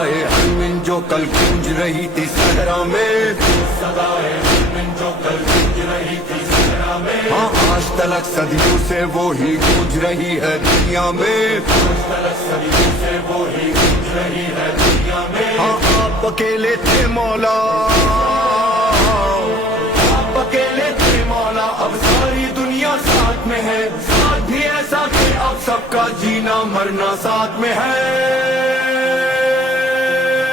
صدائے حلمن جو کل گونج رہی تھی صحرا میں، صدائے حلمن جو کل گونج رہی تھی صحرا میں، ہاں آج تلک صدیوں سے وہی گونج رہی ہے دنیا میں، آج تلک صدیوں سے وہی گونج رہی ہے دنیا میں، ہاں آپ اکیلے تھے مولا، آپ اکیلے تھے مولا، اب ساری دنیا ساتھ میں ہے، ساتھ بھی ایسا کہ اب سب کا جینا مرنا ساتھ میں ہے،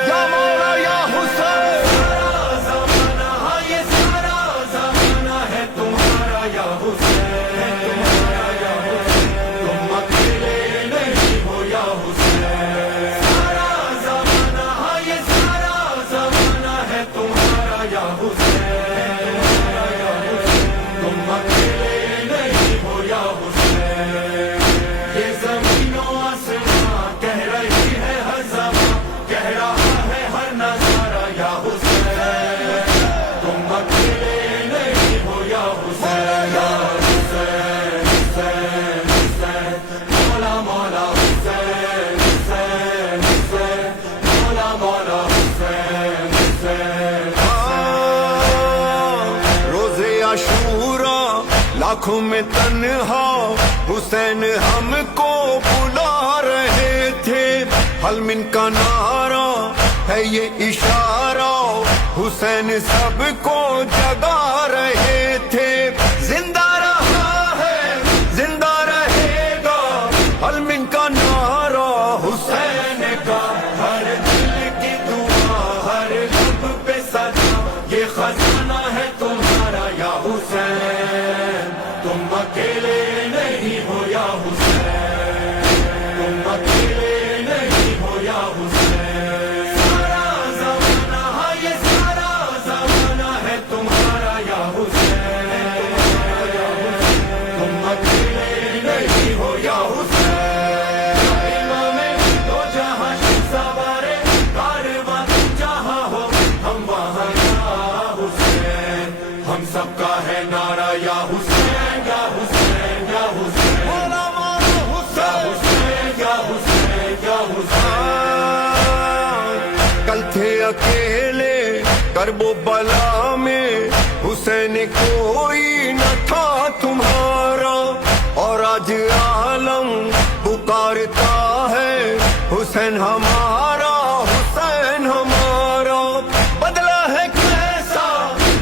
یا مولا یا حسین، سارا زمانہ، ہاں یہ سارا زمانہ ہے تمہارا یا حسین، تم اکیلے نہیں ہو یا حسین، سارا زمانہ، ہاں یہ سارا زمانہ ہے تمہارا یا حسین، تم اکیلے نہیں ہو یا حسین، یہ زمین و آسمان کہہ رہی ہے ہر زمان، کہہ رہا ہے ہر نظارہ یا حسین، تم اکیلے نہیں ہو یا حسین، یا حسین، حسین، حسین، مولا مولا حسین، حسین، حسین، مولا مولا حسین، حسین، روزے عاشورا لاکھوں میں تنہا حسین ہم کو بلا رہے تھے، حلمن کا نعرہ ہے یہ اشارہ، حسین سب کو جگا رہے تھے، زندہ رہا ہے زندہ رہے گا حلمن کا نعرہ حسین کا، ہر دل کی دعا ہر لب پہ صدا، یہ خزانہ ہے تمہارا یا حسین، تم اکیلے نہیں ہو یا حسین، تم اکیلے نہیں ہو یا حسین، سارا زمانہ، ہاں یہ سارا زمانہ ہے تمہارا یا حسین، تم اکیلے نہیں ہو یا حسین، امام دو جہاں سوارے کارواں جہاں ہو ہم وہاں یا حسین، ہم سب کا ہے نعرہ یا حسین، یا حسین، یا حسین، مولا مولا حسین، یا حسین، یا حسین، کل تھے اکیلے کرب و بلا میں، حسین کوئی نہ تھا تمہارا، اور آج عالم پکارتا ہے حسین ہمارا، حسین ہمارا، بدلا ہے کیسا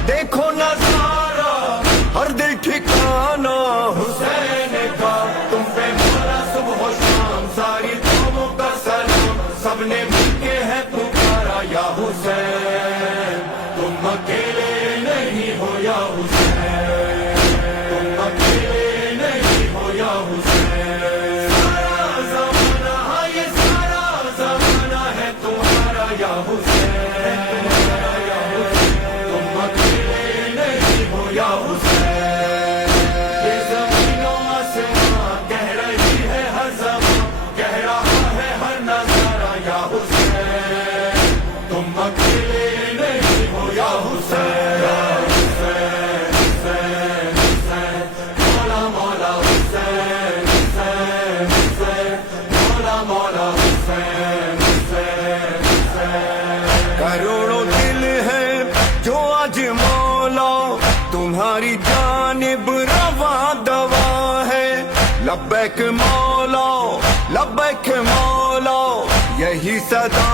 دیکھو نظارہ، ہر دل ٹھکانا حسین کا، تم پہ مولا صبح و شام ساری قوموں کا سلام، سب نے مل کے ہے پکارا یا حسین، تم اکیلے نہیں ہو یا حسین، تم اکیلے نہیں ہو یا حسین، سارا زمانہ، ہاں یہ سارا زمانہ ہے تمہارا یا حسین، تم اکیلے نہیں ہو یا حسین، یہ زمین و آسمان کہہ رہی ہے ہر زمان، کہہ رہا ہے ہر نظارہ یا حسین، تم اکیلے نہیں ہو یا حسین، یا حسین، حسین، حسین، مولا مولا حسین، حسین، حسین، مولا مولا حسین، حسین، حسین، کروڑوں دل ہے جو آج مولا تمہاری جانب رواں دوا ہے، لبیک مولا لبیک مولا، یہی صدا